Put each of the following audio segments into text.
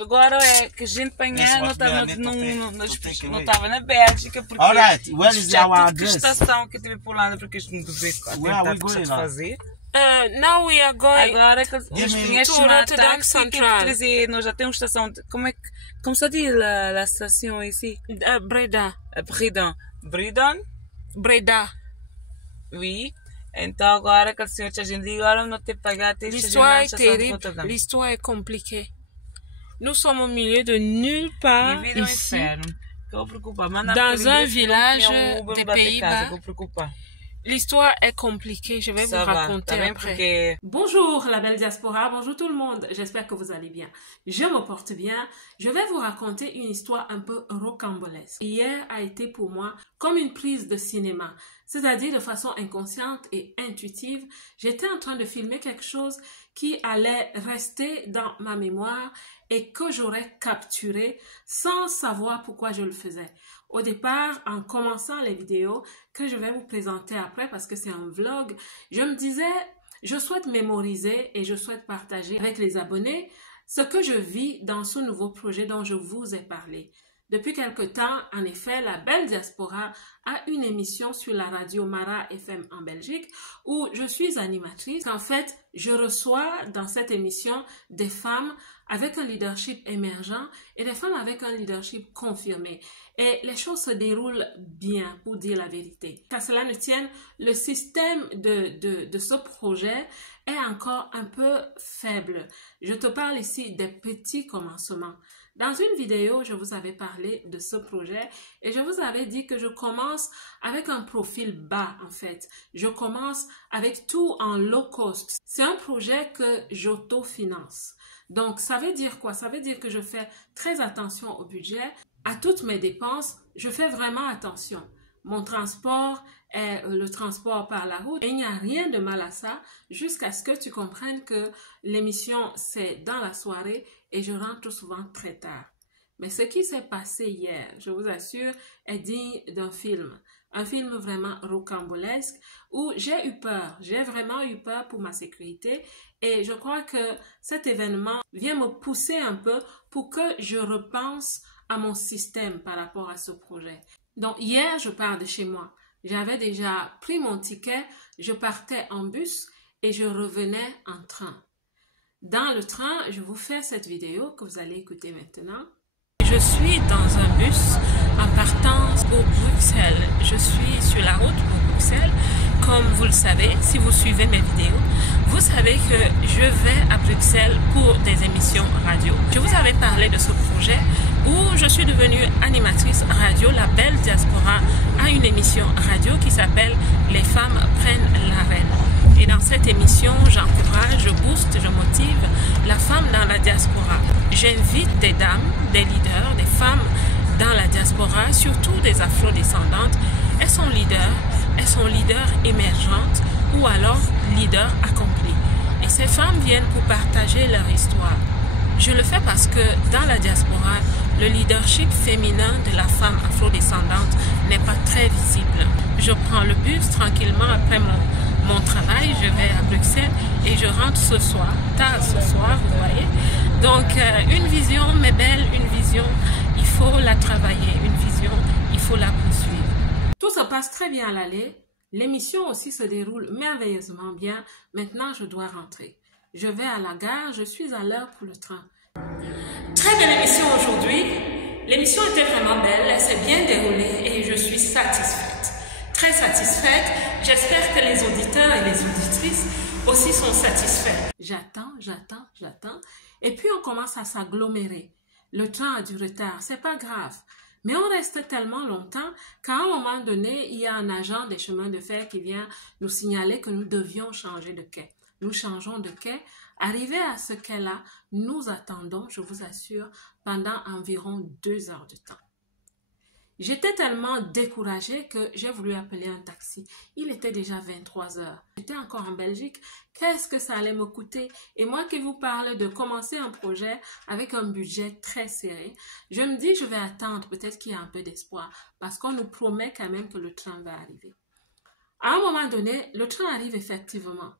Agora é que a gente apanhar, não estava na Bélgica, porque Alright, where is our que address? estação que eu tive por lá, porque isto não devia fazer. Now we are going Agora que os pinhas chamam táxi, que trazer, nós já temos estação, como se diz a estação ici? Breda. Breda. Oui. Então agora que o senhor a gente agora não tem pagar l'histoire est terrible, l'histoire est compliquée. Nous sommes au milieu de nulle part ici, dans un village des Pays-Bas. L'histoire est compliquée, je vais vous raconter après. Bonjour la belle diaspora, bonjour tout le monde, j'espère que vous allez bien. Je me porte bien, je vais vous raconter une histoire un peu rocambolesque. Hier a été pour moi comme une prise de cinéma, c'est-à-dire de façon inconsciente et intuitive, j'étais en train de filmer quelque chose qui allait rester dans ma mémoire et que j'aurais capturé sans savoir pourquoi je le faisais. Au départ, en commençant les vidéos que je vais vous présenter après parce que c'est un vlog, je me disais, je souhaite mémoriser et je souhaite partager avec les abonnés ce que je vis dans ce nouveau projet dont je vous ai parlé. Depuis quelque temps, en effet, la belle diaspora a une émission sur la radio Mara FM en Belgique où je suis animatrice. En fait, je reçois dans cette émission des femmes avec un leadership émergent et des femmes avec un leadership confirmé. Et les choses se déroulent bien, pour dire la vérité. Qu'à cela ne tienne, le système de ce projet est encore un peu faible. Je te parle ici des petits commencements. Dans une vidéo, je vous avais parlé de ce projet et je vous avais dit que je commence avec un profil bas en fait. Je commence avec tout en low cost. C'est un projet que j'autofinance. Donc, ça veut dire quoi? Ça veut dire que je fais très attention au budget, à toutes mes dépenses. Je fais vraiment attention. Mon transport est le transport par la route et il n'y a rien de mal à ça jusqu'à ce que tu comprennes que l'émission c'est dans la soirée et je rentre souvent très tard. Mais ce qui s'est passé hier, je vous assure, est digne d'un film. Un film vraiment rocambolesque où j'ai eu peur. J'ai vraiment eu peur pour ma sécurité et je crois que cet événement vient me pousser un peu pour que je repense à mon système par rapport à ce projet. Donc hier, je pars de chez moi. J'avais déjà pris mon ticket, je partais en bus et je revenais en train. Dans le train, je vous fais cette vidéo que vous allez écouter maintenant. Je suis dans un bus en partant pour Bruxelles. Je suis sur la route pour Bruxelles. Comme vous le savez, si vous suivez mes vidéos, vous savez que je vais à Bruxelles pour des émissions radio. Je vous avais parlé de ce projet où je suis devenue animatrice radio. La belle diaspora a une émission radio qui s'appelle « Les femmes prennent l'arène ». Et dans cette émission, j'encourage, je booste, je motive la femme dans la diaspora. J'invite des dames, des leaders, des femmes dans la diaspora, surtout des afrodescendantes. Elles sont leaders émergentes ou alors leaders accomplis. Et ces femmes viennent pour partager leur histoire. Je le fais parce que dans la diaspora, le leadership féminin de la femme afrodescendante n'est pas très visible. Je prends le bus tranquillement après mon travail, je vais à Bruxelles et je rentre ce soir, tard ce soir, vous voyez. Donc une vision, mes belles, une vision, il faut la travailler, une vision, il faut la poursuivre. Tout se passe très bien à l'aller, l'émission aussi se déroule merveilleusement bien, maintenant je dois rentrer. Je vais à la gare, je suis à l'heure pour le train. Très belle émission aujourd'hui, l'émission était vraiment belle, elle s'est bien déroulée et je suis satisfaite. Très satisfaite. J'espère que les auditeurs et les auditrices aussi sont satisfaits. J'attends. Et puis on commence à s'agglomérer. Le train a du retard, c'est pas grave. Mais on reste tellement longtemps qu'à un moment donné, il y a un agent des chemins de fer qui vient nous signaler que nous devions changer de quai. Nous changeons de quai. Arrivé à ce quai-là, nous attendons, je vous assure, pendant environ 2 heures de temps. J'étais tellement découragée que j'ai voulu appeler un taxi. Il était déjà 23 heures. J'étais encore en Belgique. Qu'est-ce que ça allait me coûter? Et moi qui vous parle de commencer un projet avec un budget très serré, je me dis je vais attendre, peut-être qu'il y a un peu d'espoir parce qu'on nous promet quand même que le train va arriver. À un moment donné, le train arrive effectivement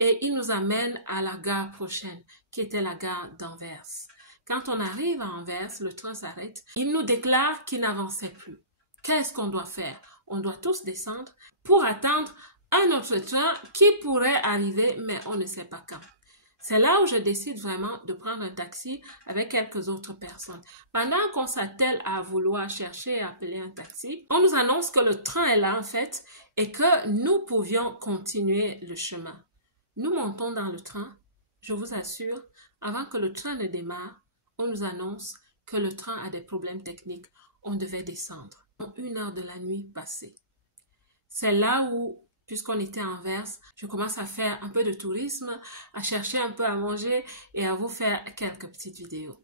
et il nous amène à la gare prochaine qui était la gare d'Anvers. Quand on arrive à Anvers, le train s'arrête. Il nous déclare qu'il n'avançait plus. Qu'est-ce qu'on doit faire? On doit tous descendre pour attendre un autre train qui pourrait arriver, mais on ne sait pas quand. C'est là où je décide vraiment de prendre un taxi avec quelques autres personnes. Pendant qu'on s'attelle à vouloir chercher et appeler un taxi, on nous annonce que le train est là en fait et que nous pouvions continuer le chemin. Nous montons dans le train. Je vous assure, avant que le train ne démarre, on nous annonce que le train a des problèmes techniques. On devait descendre. 1 heure de la nuit passée. C'est là où, puisqu'on était à Anvers, je commence à faire un peu de tourisme, à chercher un peu à manger et à vous faire quelques petites vidéos.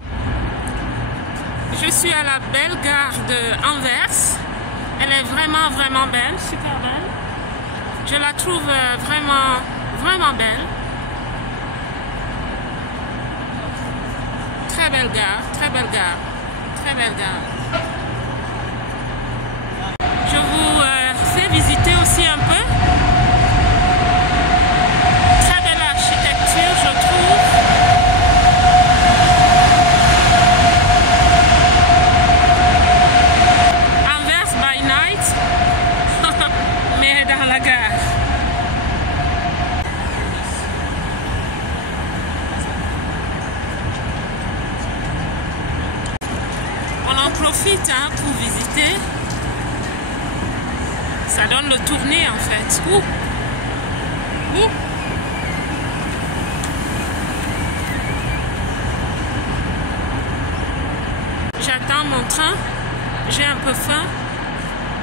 Je suis à la belle gare de Anvers. Elle est vraiment, vraiment belle, super belle. Je la trouve vraiment, vraiment belle. Très belle gare, très belle gare, très belle gare. Je vous fais visiter aussi un peu. Très belle architecture, je trouve. Anvers by night, mais dans la gare. On en profite pour visiter. Ça donne le tourner en fait. J'attends mon train. J'ai un peu faim.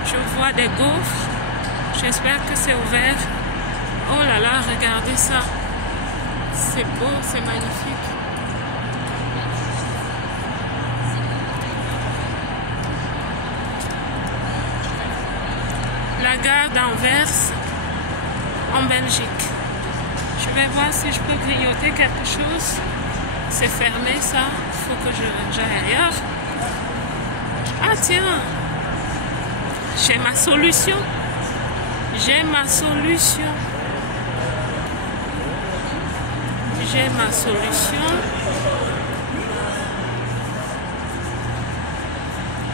Je vois des gaufres. J'espère que c'est ouvert. Oh là là, regardez ça. C'est beau, c'est magnifique. La gare d'Anvers en Belgique. Je vais voir si je peux grignoter quelque chose. C'est fermé ça. Il faut que j'aille ailleurs. Ah tiens, j'ai ma solution. J'ai ma solution. J'ai ma solution.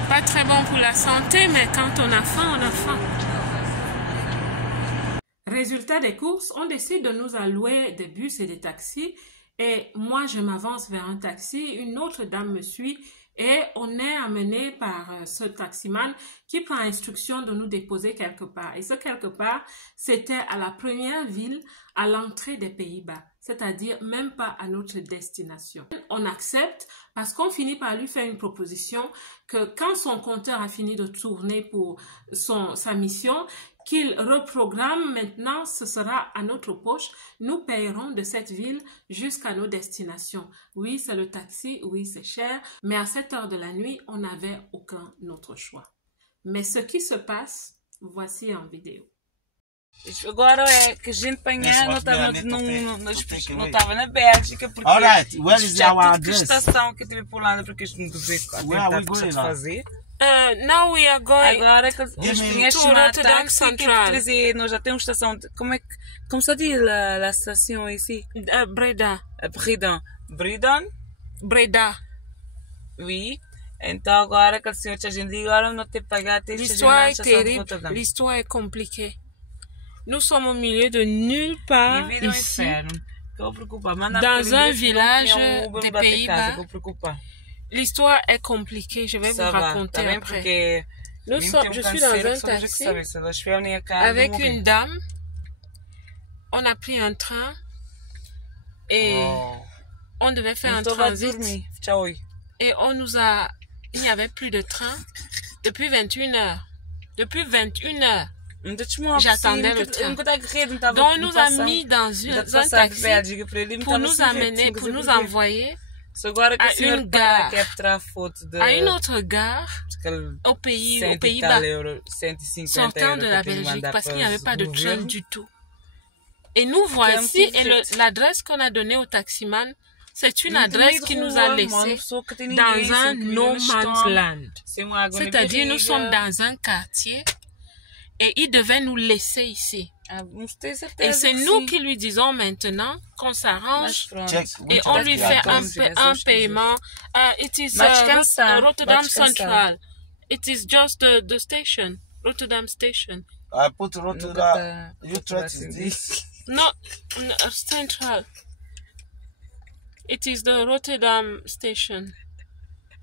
Pas très bon pour la santé, mais quand on a faim, on a faim. Résultat des courses, on décide de nous allouer des bus et des taxis. Et moi, je m'avance vers un taxi. Une autre dame me suit. Et on est amené par ce taximan qui prend instruction de nous déposer quelque part. Et ce quelque part, c'était à la première ville à l'entrée des Pays-Bas, c'est-à-dire même pas à notre destination. On accepte parce qu'on finit par lui faire une proposition que quand son compteur a fini de tourner pour sa mission, qu'il reprogramme maintenant, ce sera à notre poche. Nous payerons de cette ville jusqu'à nos destinations. Oui, c'est le taxi, oui, c'est cher, mais à cette heure de la nuit, on n'avait aucun autre choix. Mais ce qui se passe, voici en vidéo. Agora é que a gente apanhar não estava na Bélgica porque a estação que eu tive por lá porque isto não devia fazer. Now we are going agora que os conheces uma táxi que trazer, nós já temos estação de, como se diz a estação ici? Breda. Breda. Oui. Então agora que o senhor a gente agora não tem pagar l'histoire est terrible, l'histoire est compliquée. Nous sommes au milieu de nulle part ici, dans un village des Pays-Bas. L'histoire est compliquée, je vais vous raconter après. Je suis dans un taxi avec une dame. On a pris un train et on devait faire un transit. Et il n'y avait plus de train depuis 21 heures. Depuis 21 heures. J'attendais le train. Donc on nous a mis dans un taxi pour nous amener, pour nous envoyer à une gare, à une autre gare aux Pays-Bas, sortant de la Belgique, parce qu'il n'y avait pas de train du tout. Et nous voici, et l'adresse qu'on a donnée au taximan, c'est une adresse qui nous a laissé dans un no man's land. C'est-à-dire, nous sommes dans un quartier et il devait nous laisser ici. Et c'est nous qui lui disons maintenant qu'on s'arrange et on lui fait un paiement. It is Rotterdam Central. It is just the station, Rotterdam Station. I put Rotterdam. Utrecht is this. No, Central. It is the Rotterdam Station.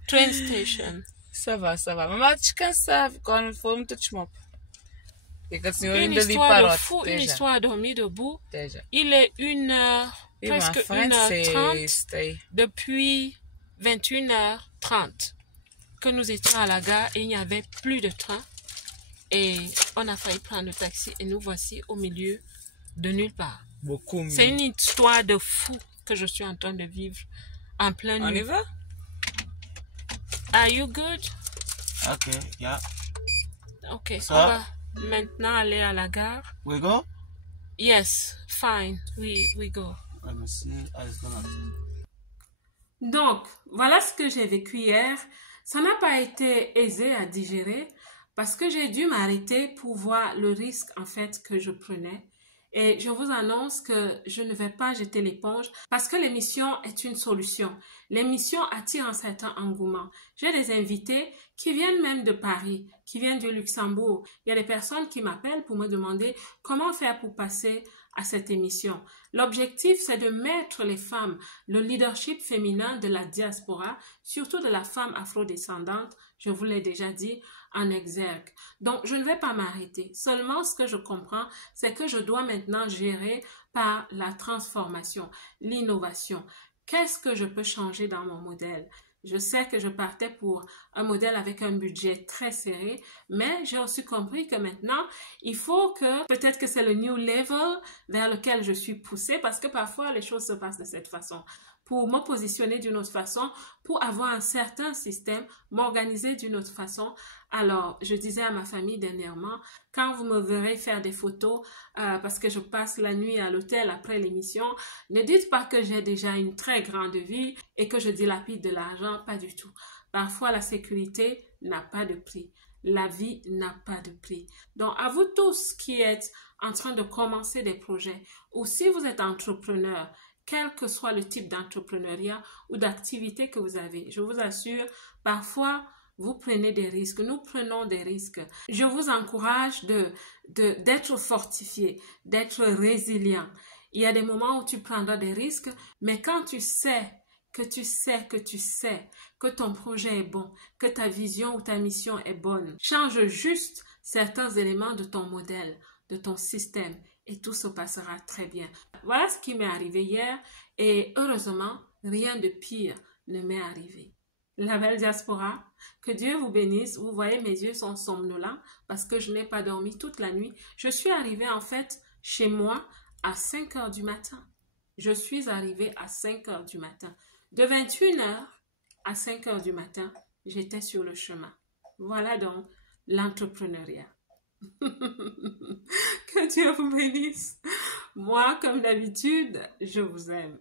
Train station. Ça va. Maman, descansa, quando for muito desmope. Une histoire de fou, une histoire dormi debout. Il est presque 1h30 depuis 21h30 que nous étions à la gare et il n'y avait plus de train. Et on a failli prendre le taxi et nous voici au milieu de nulle part. C'est une histoire de fou que je suis en train de vivre en pleine nuit. On y va? Are you good? Ok, yeah. Ok, on va maintenant aller à la gare. We go? Yes, fine, we go. Let me see how it's gonna be. Donc, voilà ce que j'ai vécu hier. Ça n'a pas été aisé à digérer parce que j'ai dû m'arrêter pour voir le risque en fait que je prenais. Et je vous annonce que je ne vais pas jeter l'éponge parce que l'émission est une solution. L'émission attire un certain engouement. J'ai des invités qui viennent même de Paris, qui viennent du Luxembourg. Il y a des personnes qui m'appellent pour me demander comment faire pour passer à cette émission. L'objectif, c'est de mettre les femmes, le leadership féminin de la diaspora, surtout de la femme afrodescendante, je vous l'ai déjà dit, en exergue. Donc, je ne vais pas m'arrêter. Seulement, ce que je comprends, c'est que je dois maintenant gérer par la transformation, l'innovation. Qu'est-ce que je peux changer dans mon modèle? Je sais que je partais pour un modèle avec un budget très serré, mais j'ai aussi compris que maintenant, il faut que, peut-être que c'est le new level vers lequel je suis poussée, parce que parfois les choses se passent de cette façon. Pour me positionner d'une autre façon, pour avoir un certain système, m'organiser d'une autre façon. Alors, je disais à ma famille dernièrement, quand vous me verrez faire des photos, parce que je passe la nuit à l'hôtel après l'émission, ne dites pas que j'ai déjà une très grande vie et que je dilapide de l'argent, pas du tout. Parfois, la sécurité n'a pas de prix. La vie n'a pas de prix. Donc, à vous tous qui êtes en train de commencer des projets, ou si vous êtes entrepreneur, quel que soit le type d'entrepreneuriat ou d'activité que vous avez. Je vous assure, parfois, vous prenez des risques. Nous prenons des risques. Je vous encourage d'être fortifié, d'être résilient. Il y a des moments où tu prendras des risques, mais quand tu sais que ton projet est bon, que ta vision ou ta mission est bonne, change juste certains éléments de ton modèle, de ton système, et tout se passera très bien. Voilà ce qui m'est arrivé hier et heureusement, rien de pire ne m'est arrivé. La belle diaspora, que Dieu vous bénisse. Vous voyez, mes yeux sont somnolents parce que je n'ai pas dormi toute la nuit. Je suis arrivée en fait chez moi à 5 heures du matin. Je suis arrivée à 5 heures du matin. De 21h à 5 heures du matin, j'étais sur le chemin. Voilà donc l'entrepreneuriat. Que Dieu vous bénisse. Moi, comme d'habitude, je vous aime.